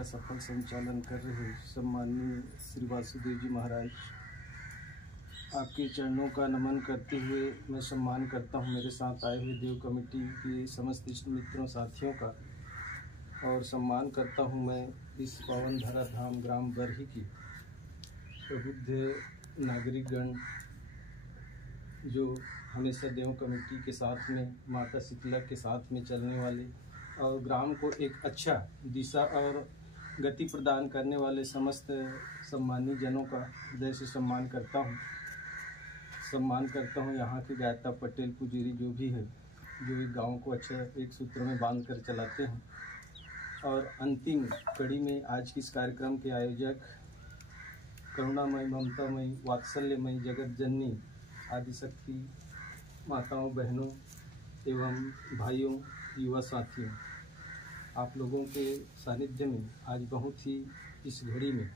का सफल संचालन कर रहे सम्माननीय श्री वासुदेव जी महाराज, आपके चरणों का नमन करते हुए मैं सम्मान करता हूं मेरे साथ आए हुए देव कमेटी के समस्त इष्ट मित्रों साथियों का, और सम्मान करता हूं मैं इस पावन धरा धाम ग्राम बरही की प्रबुद्ध नागरिकगण जो हमेशा देव कमेटी के साथ में, माता शीतला के साथ में चलने वाले और ग्राम को एक अच्छा दिशा और गति प्रदान करने वाले समस्त सम्मानी जनों का हृदय से सम्मान करता हूँ यहाँ के गायता पटेल पुजारी जो भी है, जो एक गांव को अच्छा एक सूत्र में बांध कर चलाते हैं। और अंतिम कड़ी में आज की इस कार्यक्रम के आयोजक करुणामयी, ममतामयी, वात्सल्यमयी, जगत जननी, आदिशक्ति माताओं, बहनों एवं भाइयों, युवा साथियों, आप लोगों के सानिध्य में आज बहुत ही इस घड़ी में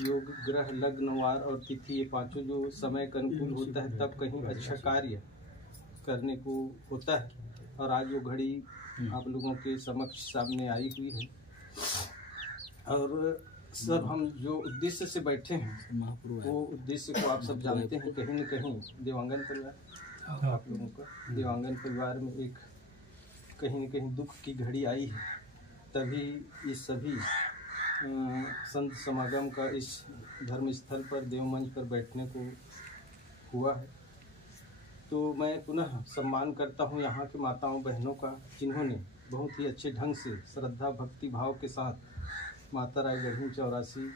योग, ग्रह, लग्न, वार और तिथि, ये पांचों जो समय के अनुकूल होता है तब कहीं अच्छा कार्य करने को होता है। और आज वो घड़ी आप लोगों के समक्ष सामने आई हुई है। और सब हम जो उद्देश्य से बैठे हैं वो उद्देश्य को आप सब जानते हैं। कहीं न कहीं देवांगन परिवार, आप लोगों का देवांगन परिवार में एक कहीं न कहीं दुख की घड़ी आई है, तभी ये सभी संत समागम का इस धर्म स्थल पर देवमंच पर बैठने को हुआ है। तो मैं पुनः सम्मान करता हूँ यहाँ के माताओं बहनों का, जिन्होंने बहुत ही अच्छे ढंग से श्रद्धा भक्ति भाव के साथ माता राय गढ़ी 84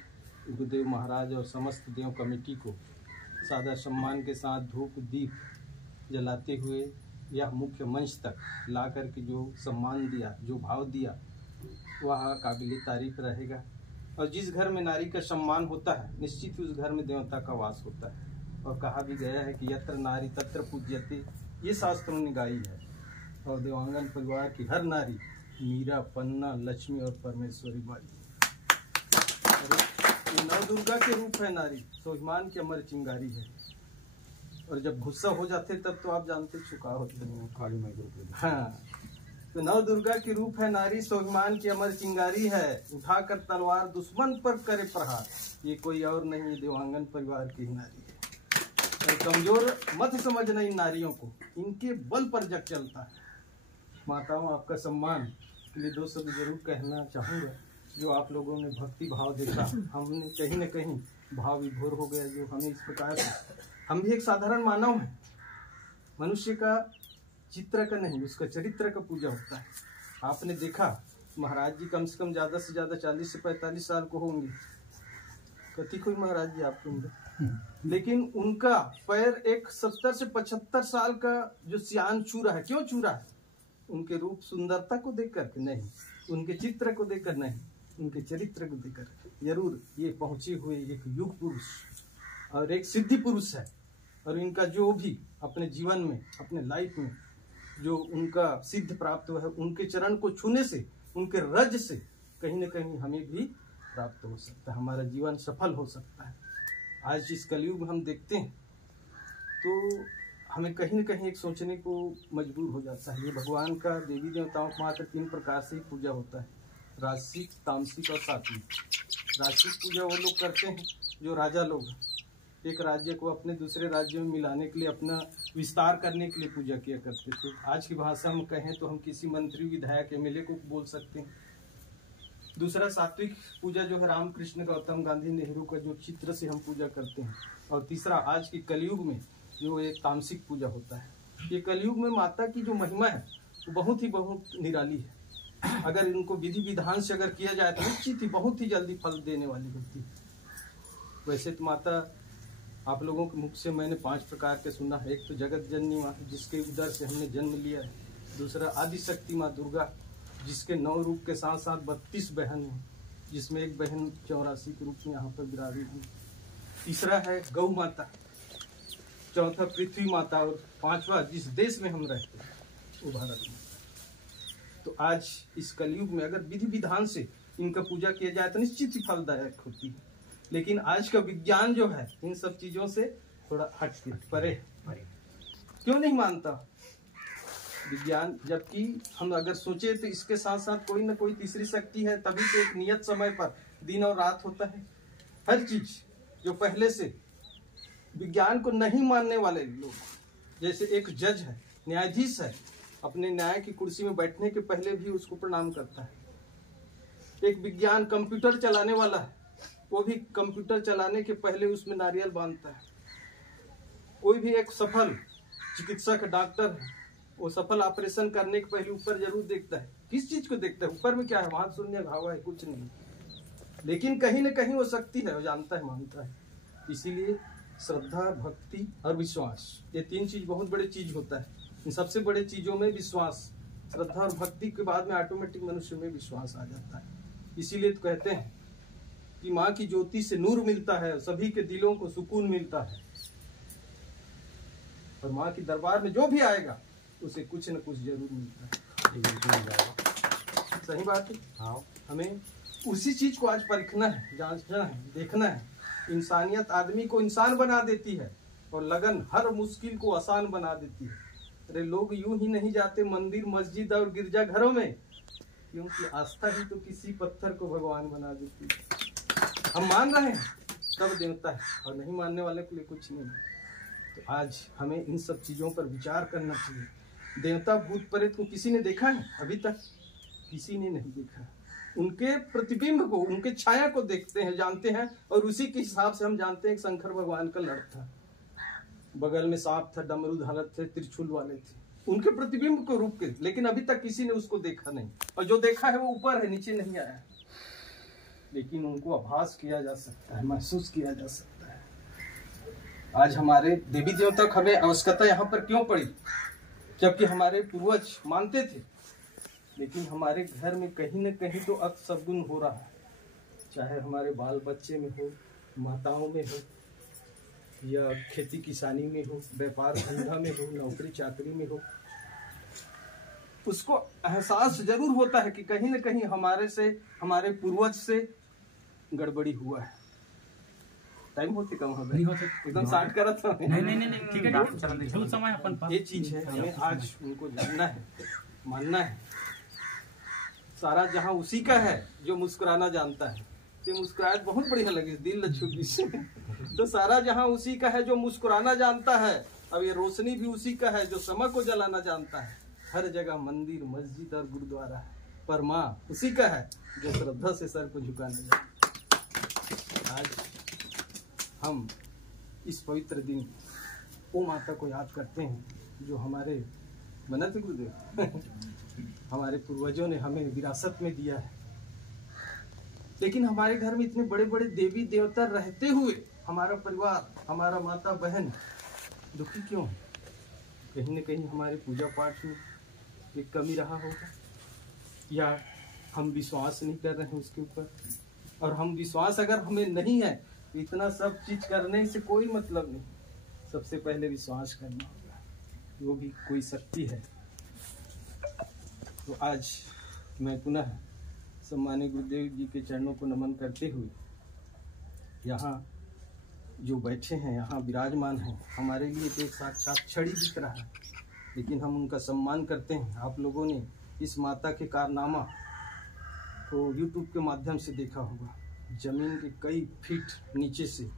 गुरुदेव महाराज और समस्त देव कमेटी को सादर सम्मान के साथ धूप दीप जलाते हुए यह मुख्य मंच तक ला कर के जो सम्मान दिया, जो भाव दिया, वह काबिल तारीफ रहेगा। और जिस घर में नारी का सम्मान होता है निश्चित ही उस घर में देवता का वास होता है। और कहा भी गया है कि यत्र नारी तत्र पूज्यते, ये शास्त्रों ने गाई है। और देवांगन परिवार की हर नारी मीरा, पन्ना, लक्ष्मी और परमेश्वरी बाई, ये नव दुर्गा के रूप है नारी, स्वाभिमान की अमर चिंगारी है। और जब गुस्सा हो जाते तब तो आप जानते चुका होते हैं। हाँ, तो नव दुर्गा की रूप है नारी, स्वाभिमान की अमर चिंगारी है, उठाकर तलवार दुश्मन पर करे प्रहार, ये कोई और नहीं देवांगन परिवार की ही नारी है। और कमजोर मत समझना इन नारियों को, इनके बल पर जग चलता है। माताओं, आपका सम्मान के लिए दो शब्द जरूर कहना चाहूँगा। जो आप लोगों ने भक्ति भाव देखा, हमने कहीं न कहीं भाव विभोर हो गया। जो हमें इस प्रकार से, हम भी एक साधारण मानव हैं, मनुष्य का चित्र का नहीं, उसका चरित्र का पूजा होता है। आपने देखा महाराज जी कम से कम ज़्यादा से ज़्यादा 40 से 45 साल को होंगे, कति कोई महाराज जी आपके अंदर, लेकिन उनका पैर एक 70 से 75 साल का जो सियान चूरा है। क्यों चूरा है? उनके रूप सुंदरता को देख कर नहीं, उनके चित्र को देख कर नहीं, उनके चरित्र को देख कर। जरूर ये पहुंचे हुए एक युग पुरुष और एक सिद्धि पुरुष है। और इनका जो भी अपने जीवन में, अपने लाइफ में जो उनका सिद्ध प्राप्त हुआ है, उनके चरण को छूने से, उनके रज से कहीं न कहीं हमें भी प्राप्त हो सकता है, हमारा जीवन सफल हो सकता है। आज इस कलयुग में हम देखते हैं तो हमें कहीं न कहीं एक सोचने को मजबूर हो जाता है। ये भगवान का देवी देवताओं को मात्र 3 प्रकार से ही पूजा होता है, राजसिक, तामसिक और सात्विक। राजसिक पूजा वो लोग करते हैं जो राजा लोग, एक राज्य को अपने दूसरे राज्यों में मिलाने के लिए, अपना विस्तार करने के लिए पूजा किया करते थे। आज की भाषा में कहें तो हम किसी मंत्री, विधायक, एमएलए को बोल सकते हैं। दूसरा सात्विक पूजा जो है रामकृष्ण, गौतम गांधी, नेहरू का जो चित्र से हम पूजा करते हैं। और तीसरा आज के कलयुग में जो एक तामसिक पूजा होता है। ये कलयुग में माता की जो महिमा है वो बहुत निराली है। अगर इनको विधि विधान से अगर किया जाए तो निश्चित ही बहुत ही जल्दी फल देने वाली होती है। वैसे तो माता आप लोगों के मुख से मैंने 5 प्रकार के सुना है। एक तो जगत जननी माँ, जिसके उदर से हमने जन्म लिया है। दूसरा आदिशक्ति माँ दुर्गा, जिसके 9 रूप के साथ साथ 32 बहन हैं, जिसमें एक बहन 84 के रूप में यहाँ पर विराजित है। तीसरा है गौ माता, चौथा पृथ्वी माता, और 5वां जिस देश में हम रहते हैं वो भारत माता। तो आज इस कलयुग में अगर विधि विधान से इनका पूजा किया जाए तो निश्चित ही फलदायक होती है। लेकिन आज का विज्ञान जो है इन सब चीजों से थोड़ा हट के परे क्यों नहीं मानता? विज्ञान, जबकि हम अगर सोचे तो इसके साथ साथ कोई ना कोई तीसरी शक्ति है, तभी तो एक नियत समय पर दिन और रात होता है। हर चीज जो पहले से विज्ञान को नहीं मानने वाले लोग, जैसे एक जज है, न्यायाधीश है, अपने न्याय की कुर्सी में बैठने के पहले भी उसको प्रणाम करता है। एक विज्ञान कंप्यूटर चलाने वाला है, वो भी कंप्यूटर चलाने के पहले उसमें नारियल बांधता है। कोई भी एक सफल चिकित्सक डॉक्टर है, वो सफल ऑपरेशन करने के पहले ऊपर जरूर देखता है। किस चीज को देखता है? ऊपर में क्या है? वहां शून्य भाव है, कुछ नहीं, लेकिन कहीं न कहीं वो शक्ति है, वो जानता है, मानता है। इसीलिए श्रद्धा, भक्ति और विश्वास, ये तीन चीज बहुत बड़े चीज होता है। इन सबसे बड़े चीजों में विश्वास, श्रद्धा और भक्ति के बाद में ऑटोमेटिक मनुष्य में विश्वास आ जाता है। इसीलिए तो कहते हैं कि माँ की ज्योति से नूर मिलता है, सभी के दिलों को सुकून मिलता है। और माँ की दरबार में जो भी आएगा उसे कुछ न कुछ जरूर मिलता है। सही बात है। हाँ, हमें उसी चीज को आज परखना है, जांचना है, देखना है। इंसानियत आदमी को इंसान बना देती है और लगन हर मुश्किल को आसान बना देती है। अरे लोग यूं ही नहीं जाते मंदिर, मस्जिद और गिरजा घरों में, क्योंकि आस्था ही तो किसी पत्थर को भगवान बना देती है। हम मान रहे हैं तब देवता है, और नहीं मानने वाले के लिए कुछ नहीं। तो आज हमें इन सब चीजों पर विचार करना चाहिए। देवता भूत प्रेत को किसी ने देखा है? अभी तक किसी ने नहीं देखा। उनके प्रतिबिंब को, उनके छाया को देखते हैं, जानते हैं, और उसी के हिसाब से हम जानते हैं कि शंकर भगवान का लड़ था, बगल में सांप था, डमरू धारक थे, त्रिशूल वाले थे, उनके प्रतिबिंब को रूप के, लेकिन अभी तक किसी ने उसको देखा नहीं। और जो देखा है वो ऊपर है, नीचे नहीं आया है, लेकिन उनको आभास किया जा सकता है, महसूस किया जा सकता है। आज हमारे देवी देवता को हमें आवश्यकता यहाँ पर क्यों पड़ी? जबकि हमारे पूर्वज मानते थे, लेकिन हमारे घर में कहीं न कहीं तो अपशगुन हो रहा है, चाहे हमारे बाल बच्चे में हो, माताओं में हो, या खेती किसानी में हो, व्यापार धंधा में हो, नौकरी चाकरी में हो। उसको एहसास जरूर होता है कि कहीं न कहीं हमारे पूर्वज से गड़बड़ी हुआ है। टाइम होते कम हो गए, एकदम स्टार्ट करा था। नहीं ठीक है, समय अपन ये चीज है, हमें आज उनको जानना है, मानना है। सारा जहां उसी का है जो मुस्कुराना जानता है। तो मुस्कुराहट बहुत बढ़िया लगी, दिल लच्छुगी से। तो सारा जहां उसी का है जो मुस्कुराना जानता है। अब ये रोशनी भी उसी का है जो समय को जलाना जानता है। हर जगह मंदिर, मस्जिद और गुरुद्वारा है, पर माँ उसी का है जो श्रद्धा से सर को झुकाना जानता है। आज हम इस पवित्र दिन वो माता को याद करते हैं जो हमारे बनत गुरुदेव हमारे पूर्वजों ने हमें विरासत में दिया है। लेकिन हमारे घर में इतने बड़े बड़े देवी देवता रहते हुए हमारा परिवार, हमारा माता बहन दुखी क्यों है? कहीं न कहीं हमारे पूजा पाठ में एक कमी रहा होगा, या हम विश्वास नहीं कर रहे हैं उसके ऊपर। और हम विश्वास अगर हमें नहीं है तो इतना सब चीज करने से कोई मतलब नहीं। सबसे पहले विश्वास करना होगा, वो भी कोई शक्ति है। तो आज मैं पुनः सम्मानीय गुरुदेव जी के चरणों को नमन करते हुए, यहाँ जो बैठे हैं, यहाँ विराजमान हैं, हमारे लिए तो एक साक्षात छड़ी दिख रहा है, लेकिन हम उनका सम्मान करते हैं। आप लोगों ने इस माता के कारनामा को YouTube के माध्यम से देखा होगा। जमीन के कई फीट नीचे से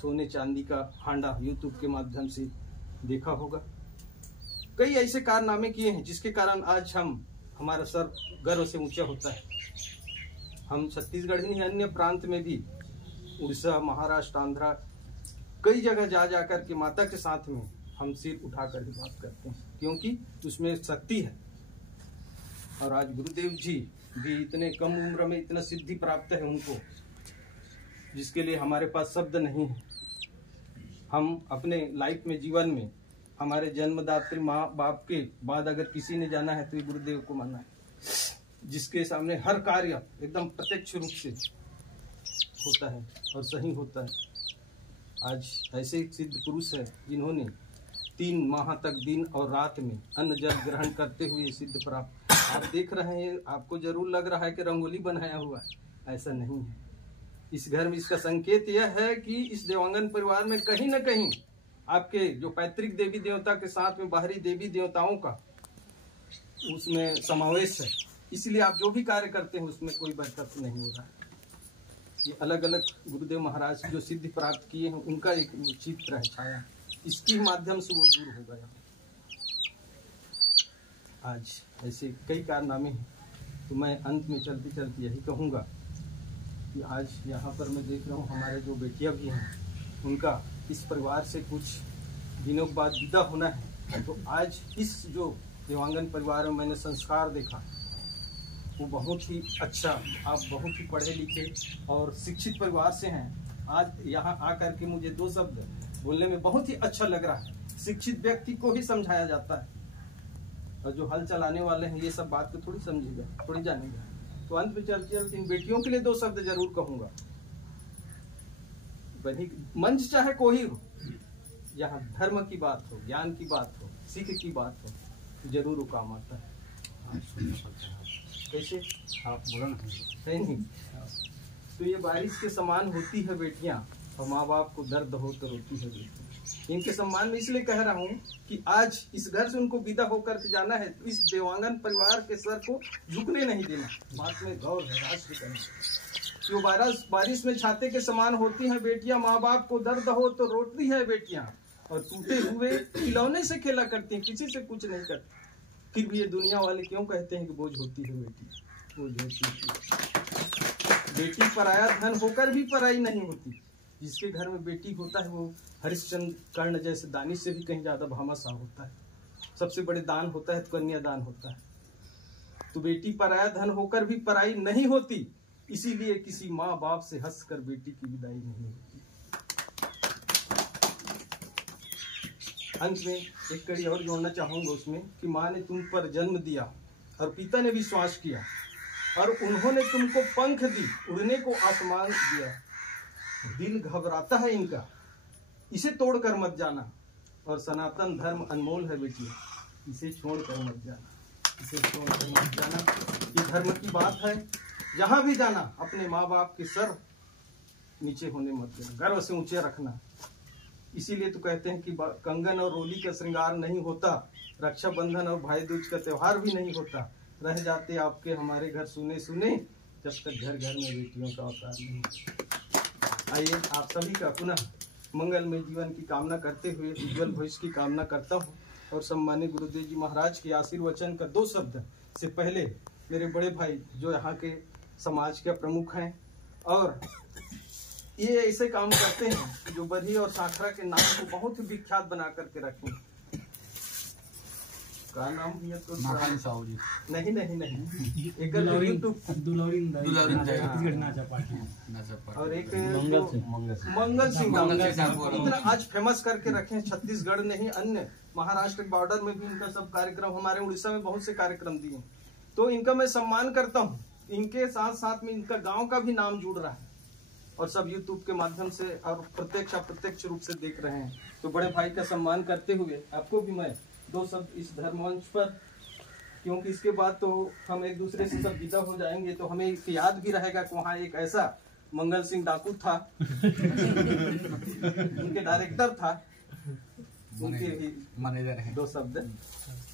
सोने चांदी का हांडा YouTube के माध्यम से देखा होगा। कई ऐसे कारनामे किए हैं जिसके कारण आज हमारा सर गर्व से ऊंचा होता है। हम छत्तीसगढ़ ही नहीं, अन्य प्रांत में भी, उड़ीसा, महाराष्ट्र, आंध्रा, कई जगह जा कर के माता के साथ में हम सिर उठा कर ही बात करते हैं, क्योंकि उसमें शक्ति है। और आज गुरुदेव जी भी इतने कम उम्र में इतना सिद्धि प्राप्त है उनको, जिसके लिए हमारे पास शब्द नहीं है। हम अपने लाइफ में, जीवन में, हमारे जन्मदात्री माँ बाप के बाद अगर किसी ने जाना है तो ये गुरुदेव को माना है, जिसके सामने हर कार्य एकदम प्रत्यक्ष रूप से होता है और सही होता है। आज ऐसे सिद्ध पुरुष है जिन्होंने 3 माह तक दिन और रात में अन्न जल ग्रहण करते हुए सिद्ध प्राप्त। आप देख रहे हैं, आपको जरूर लग रहा है कि रंगोली बनाया हुआ है, ऐसा नहीं है। इस घर में इसका संकेत यह है कि इस देवांगन परिवार में कहीं न कहीं आपके जो पैतृक देवी देवता के साथ में बाहरी देवी देवताओं का उसमें समावेश है, इसलिए आप जो भी कार्य करते हैं उसमें कोई बरकत नहीं हो रहा है। ये अलग अलग गुरुदेव महाराज जो सिद्धि प्राप्त किए हैं उनका एक चित्र है, छाया, इसके माध्यम से वो दूर हो गया। आज ऐसे कई कारनामे हैं, तो मैं अंत में चलते चलते यही कहूँगा कि आज यहाँ पर मैं देख रहा हूँ हमारे जो बेटियाँ भी हैं, उनका इस परिवार से कुछ दिनों बाद विदा होना है। तो आज इस जो देवांगन परिवार में मैंने संस्कार देखा वो बहुत ही अच्छा, आप बहुत ही पढ़े लिखे और शिक्षित परिवार से हैं। आज यहाँ आकर के मुझे दो शब्द बोलने में बहुत ही अच्छा लग रहा है। शिक्षित व्यक्ति को ही समझाया जाता है, और जो हल चलाने वाले हैं ये सब बात को थोड़ी समझेगा, थोड़ी जानेगा। तो अंत में चलते इन बेटियों के लिए दो शब्द जरूर कहूँगा। वही मंच चाहे कोई हो, यहाँ धर्म की बात हो, ज्ञान की बात हो, सीख की बात हो, तो जरूर वो काम आता है। कैसे आप बोला नहीं, तो ये बारिश के समान होती है बेटियां, और माँ बाप को दर्द हो तो रोती है बेटियां। इनके सम्मान में इसलिए कह रहा हूँ कि आज इस घर से उनको विदा होकर के जाना है, तो इस देवांगन परिवार के सर को झुकने नहीं देना। बात में गौर है, राष्ट्र करना। जो बारिश में छाते के समान होती हैं बेटियां, माँ बाप को दर्द हो तो रोती है बेटियां, और टूटे हुए खिलौने से खेला करती हैं, किसी से कुछ नहीं करती। फिर भी ये दुनिया वाले क्यों कहते हैं कि बोझ होती है बेटी, बोझ होती है। बेटी पराया धन होकर भी पराई नहीं होती। जिसके घर में बेटी होता है वो हरिश्चंद्र कर्ण जैसे दानिश से भी कहीं ज्यादा भामाशाह होता है। सबसे बड़े दान होता है तो कन्यादान होता है। तो बेटी पराया धन होकर भी पराई नहीं होती, इसीलिए किसी माँ बाप से हंसकर बेटी की विदाई नहीं होती। अंत में एक कड़ी और जोड़ना चाहूंगा उसमें कि माँ ने तुम पर जन्म दिया और पिता ने विश्वास किया, और उन्होंने तुमको पंख दी, उड़ने को आसमान दिया। दिल घबराता है इनका, इसे तोड़कर मत जाना, और सनातन धर्म अनमोल है बेटी, इसे छोड़कर मत जाना, इसे छोड़कर मत जाना। ये धर्म की बात है। जहां भी जाना अपने माँ बाप के सर नीचे होने मत देना, गर्व से ऊंचे रखना। इसीलिए तो कहते हैं कि कंगन और रोली का श्रृंगार नहीं होता, रक्षाबंधन और भाई दूज का त्योहार भी नहीं होता। रह जाते आपके हमारे घर सुने सुने, जब तक घर घर में बेटियों का अवतार नहीं। आइए आप सभी का पुनः मंगलमय जीवन की कामना करते हुए उज्जवल भविष्य की कामना करता हूँ, और सम्मानित गुरुदेव जी महाराज के आशीर्वचन का दो शब्द से पहले मेरे बड़े भाई जो यहाँ के समाज के प्रमुख हैं, और ये ऐसे काम करते हैं जो बरही और साखरा के नाम को बहुत ही विख्यात बना करके रखें। का नाम भी है तो नहीं नहीं नहीं, एक और एक मंगल सिंह इतना आज फेमस करके रखे। छत्तीसगढ़ नहीं, अन्य महाराष्ट्र के बॉर्डर में भी इनका सब कार्यक्रम, हमारे उड़ीसा में बहुत से कार्यक्रम दिए। तो इनका मैं सम्मान करता हूँ। इनके साथ साथ में इनका गांव का भी नाम जुड़ रहा है, और सब यूट्यूब के माध्यम से और प्रत्यक्ष अप्रत्यक्ष रूप से देख रहे हैं। तो बड़े भाई का सम्मान करते हुए आपको भी मैं दो शब्द इस धर्मवंश पर, क्योंकि इसके बाद तो हम एक दूसरे से सब विदा हो जाएंगे, तो हमें याद भी रहेगा कि वहाँ एक ऐसा मंगल सिंह डाकू था उनके डायरेक्टर था, उनके भी मैनेजर हैं। दो शब्द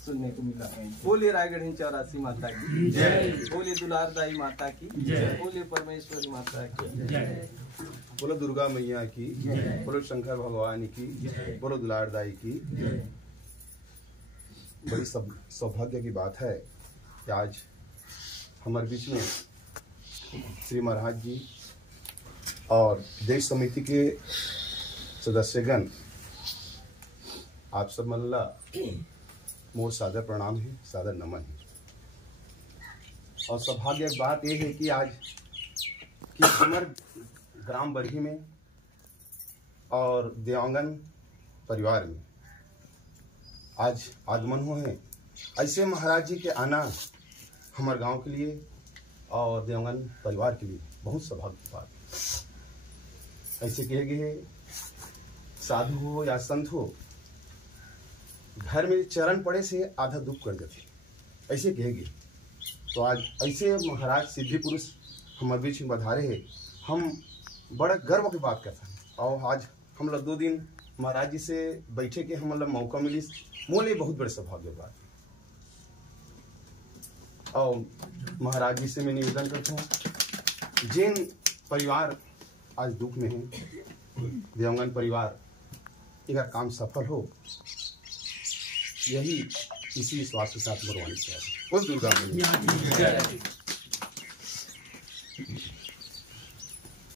सुनने को मिला। बोलिए रायगढ़ 84 माता की जय, बोलिए दुलारदाई माता की जय, बोलिए परमेश्वरी माता की जय, बोलो दुर्गा मैया की, बोलो शंकर भगवान की, बोलो दुलारदाई की। बड़ी सौभाग्य की बात है कि आज हमारे बीच में श्री महाराज जी और देश समिति के सदस्यगण, आप सब मल्ला मोर सादर प्रणाम है, सादर नमन है। और सौभाग्य की बात यह है कि आज कि हमारे ग्राम बरही में और देवांगन परिवार में आज आगमन हुए हैं। ऐसे महाराज जी के आना हमारे गांव के लिए और देवांगन परिवार के लिए बहुत सौभाग्य की बात है। ऐसे कहे गए साधु हो या संत हो, घर में चरण पड़े से आधा दुख कर देते, ऐसे कहे गए। तो आज ऐसे महाराज सिद्धि पुरुष हमारे बीच में बधारे हैं, हम बड़ा गर्व की बात करते हैं। और आज हम लोग 2 दिन महाराज जी से बैठे के हम लोग मौका मिली, मोले बहुत बड़े सौभाग्य बात है। और महाराज जी से मैं निवेदन करता हूँ, जिन परिवार आज दुख में हैं, दिवंगत परिवार, अगर काम सफल हो, यही इसी विश्वास के साथ भगवान से बोल दुर्गा माँ।